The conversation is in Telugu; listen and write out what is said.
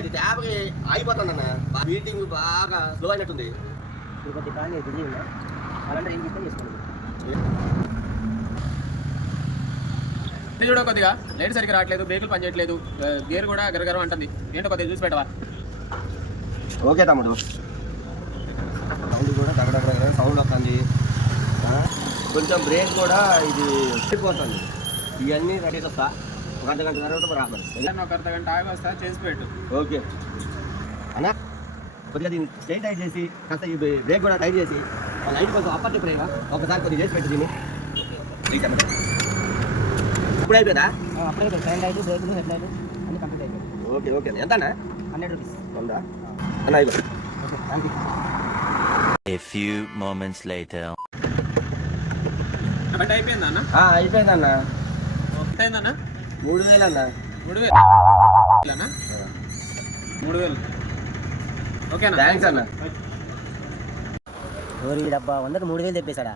ఇది ట్యాబ్కి ఆగిపోతుంది అన్న. మీటింగ్ బాగా స్లో అయినట్టుంది. కొద్ది కానీ బిజీ ఉన్నా అలాంటి ఏం చేస్తే చేసుకోండి. చూడ కొద్దిగా లైట్ సరిగ్గా రావట్లేదు, బ్రేకులు పనిచేయట్లేదు, గేర్ కూడా గరగరం అంటుంది. ఏంటో కొద్దిగా చూసి పెట్టవా? ఓకే తమ్ముడు. సౌండ్ కూడా దగ్గర సౌండ్ వస్తుంది. కొంచెం బ్రేక్ కూడా ఇది వెళ్ళిపోతుంది. ఇవన్నీ రెడీ వస్తా. ఒక అర్ధ గంట తర్వాత రావాలి. ఒక అర్ధ గంట ఆగి వస్తా, చేసి పెట్టు. ఓకే అన్నా. కొద్దిగా దీన్ని స్ట్రైట్ టైట్ చేసి కాస్త ఈ బ్రేక్ కూడా టైట్ చేసి లైట్ కొంచెం అప్పర్ ప్రేగా ఒకసారి కొద్దిగా చేసి పెట్టు దీన్ని. ఇప్పుడు అయిపోయిందా? అప్పుడే ఫ్రంట్ లైట్, బ్రేకులు, హెడ్ లైట్ అన్ని కంప్లీట్ అయిపోయింది. Okay okay. ఎంత అన్న? 100 రూపీస్. ఉందా అన్న? అయిపోయి. Okay, thank you. A few moments later. బండి అయిపోయిందా అన్న? అయిపోయిందన్న. ఎంత అయిందన్న? 3000 అన్న. 3000 అన్న? 3000. ఓకేనా? థ్యాంక్స్ అన్న. ఎవరి డబ్బా 100కు 3000 తెప్పేశాడా?